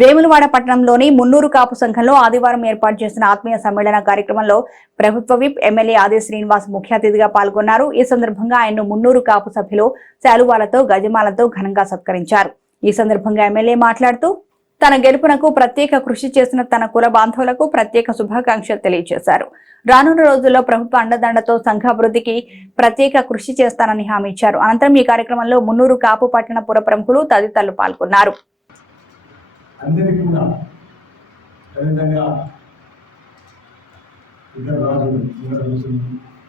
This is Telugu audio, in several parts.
వేములవాడ పట్టణంలోని మున్నూరు కాపు సంఘంలో ఆదివారం ఏర్పాటు చేసిన ఆత్మీయ సమ్మేళన కార్యక్రమంలో ప్రభుత్వ విప్ ఎమ్మెల్యే ఆది శ్రీనివాస్ ముఖ్య అతిథిగా పాల్గొన్నారు. ఈ సందర్భంగా ఆయన్ను మున్నూరు కాపు సభ్యులు శాలువాలతో గజమాలతో ఘనంగా సత్కరించారు. ఈ సందర్భంగా ఎమ్మెల్యే మాట్లాడుతూ తన గెలుపునకు ప్రత్యేక కృషి చేసిన తన కుల బాంధవులకు ప్రత్యేక శుభాకాంక్షలు తెలియజేశారు. రానున్న రోజుల్లో ప్రభుత్వ అండదండతో సంఘాభివృద్ధికి ప్రత్యేక కృషి చేస్తానని హామీ ఇచ్చారు. అనంతరం ఈ కార్యక్రమంలో మున్నూరు కాపు పట్టణ పుర ప్రముఖులు తదితరులు పాల్గొన్నారు. అందరికీ కూడా అదేవిధంగా ఇద్దరు రాజులు ఇద్దరు ఋషులు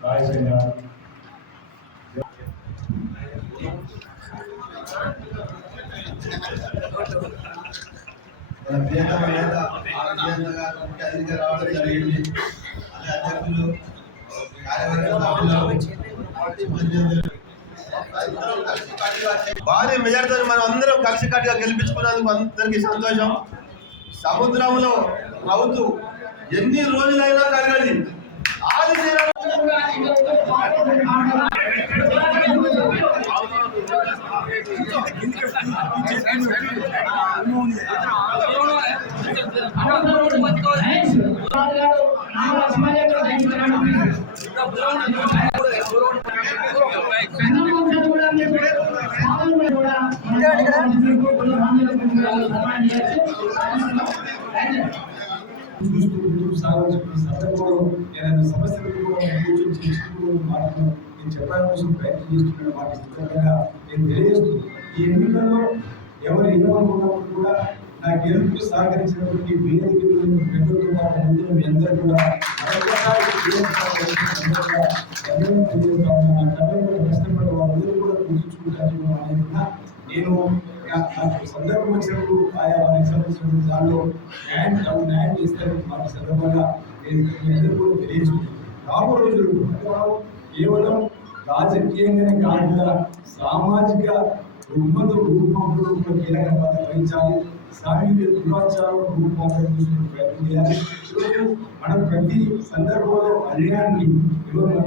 రాయసైన మన ప్రియతమ నేత ఆరోగ్యంగా ముఖ్య రావడం జరిగింది. అదే అధ్యక్షులు కార్యవర్గ భారీ మెజార్టీతో మనం అందరం కలిసికట్టుగా గెలిపించుకున్నందుకు అందరికీ సంతోషం. సముద్రంలో అవుతూ ఎన్ని రోజులైనా కలగది ఆది చూస్తూ ఏదైనా సమస్యలు కూడా నేను చెప్పడానికి కోసం ప్రయత్నం వాటి సందర్భంగా నేను తెలియజేస్తూ ఈ ఎన్నికల్లో ఎవరు ఇవ్వాలనుకున్నప్పుడు కూడా నా గెలుపుకు సహకరించినటువంటి వేదిక పెద్దలతో పాటు ముందు మీ అందరూ కూడా నేను సందర్భం వచ్చినప్పుడు ఆయా వారికి సంబంధించిన దానిలో న్యాయం తగు న్యాయం చేస్తారు. వాటి సందర్భంగా నేను మీ కూడా తెలియజేస్తున్నాను. రాబో రోజులు కేవలం రాజకీయంగానే కాకుండా సామాజిక రుగ్మత రూపంలో కూడా కీలక పాత్ర వహించాలి. సామూహిక దురాచారం రూపంలో చూసుకునే ప్రయత్నం చేయాలి. మనం ప్రతి సందర్భంలో అన్యాయాన్ని ఈరోజు మన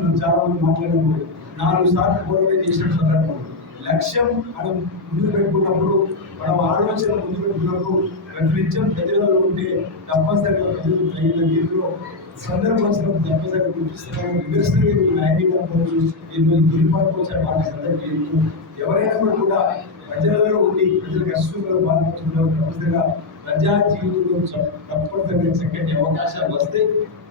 మనం చాలా మంది మాట్లాడకూడదు నాలుగు సార్లు పోరాటం చేసిన సందర్భం. లక్ష్యం మనం ముందు పెట్టుకున్నప్పుడు మనం ఆలోచన ముందు పెట్టుకున్నప్పుడు ప్రతినిత్యం ప్రజలలో ఉంటే తప్పనిసరిగా ప్రజలు తగిన దీనిలో సందర్భం తప్పనిసరిగా గుర్తిస్తున్నాము నిదర్శనంగా వాటి సందర్భం ఎవరైనా కూడా ప్రజలలో ఉండి ప్రజల కష్టంలో తప్పనిసరిగా ప్రజా జీవితంలో తప్పనిసరిగా చక్కటి అవకాశాలు వస్తే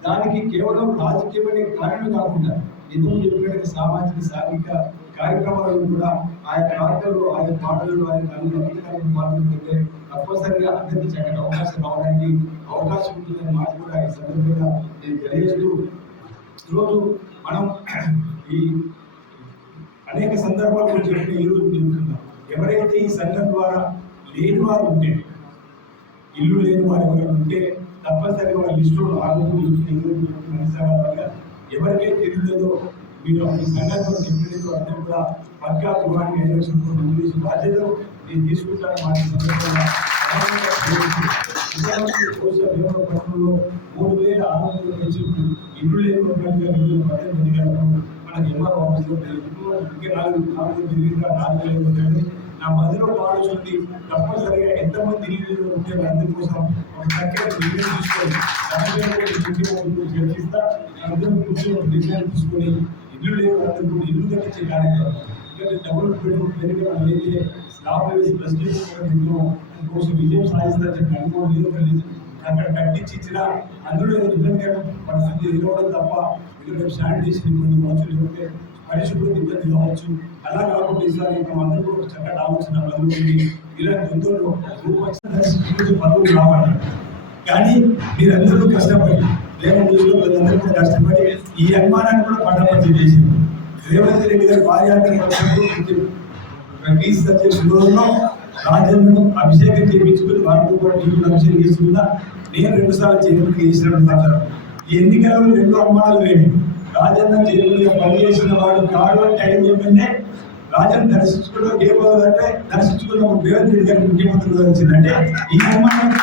దానికి కేవలం రాజకీయమైన కారణం కాకుండా ఎందుకు చెప్పినట్టు సామాజిక సాంఘిక కార్యక్రమాలు కూడా ఆయా ప్రాంతాల్లో ఆయా పాటలు ఆయన కళ్ళు అభివృద్ధి పాల్గొంటుంటే తప్పనిసరిగా అందరికీ చక్కటి అవకాశం రావడానికి అవకాశం ఉంటుందని మాట కూడా ఈ సందర్భంగా నేను తెలియజేస్తూ ఈరోజు మనం ఈ అనేక సందర్భాలు చెప్పి ఈరోజు చెప్తున్నాం. ఎవరైతే ఈ సంఘం ద్వారా లేని వారు ఉంటే ఇల్లు లేని వారు ఎవరైనా ఉంటే తప్పనిసరిగా వాళ్ళ లిస్టులో ఆరోగ్యం ఎవరికైతే తెలియలేదో మీరు ఈ సంఘటన చెప్పలేదు అందరూ కూడా పక్కా గృహానికి ఎలక్షన్ మంజూరు బాధ్యతలు నేను తీసుకుంటాను మా సందర్భంగా పట్టణంలో మూడు వేల ఆరు వందల నుంచి ఇల్లు లేకుండా పద్దెనిమిది మనకి ఎంఆర్ ఆఫీస్లో నాలుగు నాలుగు తిరిగిగా నాలుగు నా మదిలో ఆలోచించి తప్పనిసరిగా ఎంతమంది ఉంటే వాళ్ళందరి కోసం ఒక చక్కటి నిర్ణయం తీసుకొని చర్చిస్తా. అందరూ కూర్చొని నిర్ణయం తీసుకొని ఇల్లు లేని ఇల్లు కట్టించే కార్యక్రమం. ఎందుకంటే డబుల్ బెడ్రూమ్ పెరిగిన అయితే స్లాబ్ వేసి ప్రెసిడెంట్ కోసం విజయం సాధిస్తారని చెప్పి అనుకోవడం ఏదో కలిసి అక్కడ కట్టించి ఇచ్చిన అందులో ఏదో ఇబ్బందికర పరిస్థితి ఎదురవడం తప్ప ఇక్కడ శానిటేషన్ ఇబ్బంది కావచ్చు లేకపోతే పరిశుభ్రత ఇబ్బంది కావచ్చు. అలా కాకుండా ఈసారి మనం అందరూ కూడా చక్కటి ఆలోచన బదులుండి ఇలాంటి తొందరలో రూపొచ్చిన పదవులు రావాలి. కానీ మీరందరూ కష్టపడి లేఖ అందరూ కూడా కష్టపడి ఈ అనుమానాన్ని కూడా పట్టపట్టి చేసింది. రేవంత్ రెడ్డి గారి పాదయాత్ర పీస్ అధ్యక్షులలో రాజ్యాంగం అభిషేకం చేయించుకుని వారితో కూడా నీళ్ళు అభిషేకం చేసుకున్నా నేను రెండు సార్లు చైర్మన్ చేసినట్టు మాట్లాడు ఈ ఎన్నికలలో రెండు అమ్మానాలు లేని రాజ్యాంగం చైర్మన్గా పనిచేసిన వాడు కాడు అంటే ఐదు ఎమ్మెల్యే రాజన్ దర్శించుకోవడం ఏ పదవి దర్శించుకున్న రేవంత్ రెడ్డి గారికి ముఖ్యమంత్రి వచ్చిందంటే ఈ అమ్మానానికి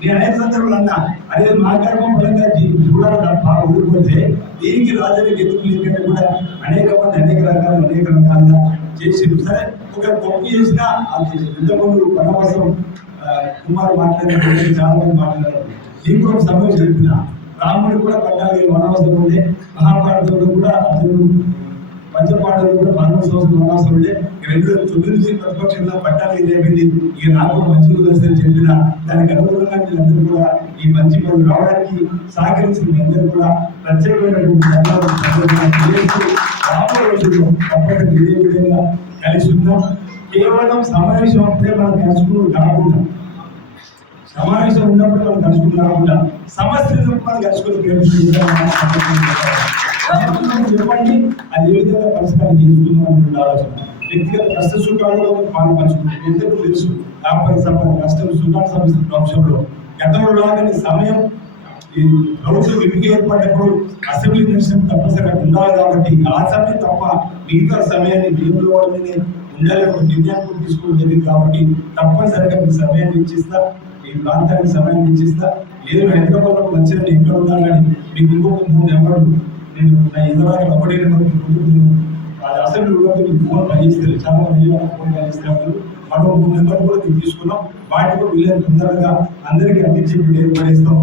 నేను అనేక సందర్భాలు అన్నా అదే మా గర్భం పరంగా చూడాలి తప్ప ఊడిపోతే దీనికి రాజకీయ ఎందుకు లేకంటే కూడా అనేక మంది అనేక రకాలు అనేక రకాలుగా చేసి సరే ఒక తప్పు చేసినా అది ఇంతకుముందు పనవసం కుమారు కుమార్ మాట్లాడిన చాలా మంది మాట్లాడారు. దీనికి ఒక సమయం చెప్పిన రాముడు కూడా పద్నాలుగు వనవసం వనవాసం ఉండే మహాభారతంలో కూడా అతను పంచపాడలు కూడా పదమూడు సంవత్సరాలు వనవాసం రెండు వేల తొమ్మిది నుంచి ప్రతిపక్షంలో పట్టాలు ఏమైంది ఈ నాకు కూడా మంచి రోజులు చెప్పిన దానికి అనుగుణంగా మీరందరూ కూడా ఈ మంచి పనులు రావడానికి సహకరించిన మీ అందరూ కూడా ప్రత్యేకమైనటువంటి ధన్యవాదాలు ఇదే విధంగా కలిసి ఉందాం. కేవలం సమావేశం అంటే మనం కలుసుకుని కాకుండా సమావేశం ఉన్నప్పుడు మనం కలుసుకుని కాకుండా సమస్యలు మనం కలుసుకుని ప్రయత్నించాలి చెప్పండి. అది ఏ విధంగా పరిష్కారం చేసుకుందాం ఆలోచన. వ్యక్తిగత కష్ట సుఖాలలో పాలు పంచుకుంటాం ఎందుకు తెలుసు? వ్యాపార సంపద కష్టం సుఖాలు సమస్య అంశంలో గతంలో లాగానే సమయం ఈ ప్రభుత్వం ఎంపిక ఏర్పడినప్పుడు అసెంబ్లీ నిమిషం తప్పనిసరిగా ఉండాలి కాబట్టి ఆ సమయం తప్ప మిగతా సమయాన్ని వీలులో ఉండాలి ఒక నిర్ణయం తీసుకోవడం జరిగింది కాబట్టి తప్పనిసరిగా మీ సమయాన్ని ఇచ్చిస్తా ఈ ప్రాంతానికి సమయాన్ని ఇచ్చిస్తా లేదు హైదరాబాద్లో వచ్చిన ఎక్కడ ఉన్నా కానీ మీకు ఇంకొక మూడు నెంబర్లు నేను నా ఎదురాగా ఒకటే నెంబర్ మీకు ముందుకు మీకు ఫోన్ పనిచేస్తారు చాలా మంది ఫోన్ పనిచేస్తారు మరో మూడు కూడా తీసుకున్నాం వాటి కూడా వీళ్ళని తొందరగా అందరికీ అందించి ఏర్పడేస్తాం.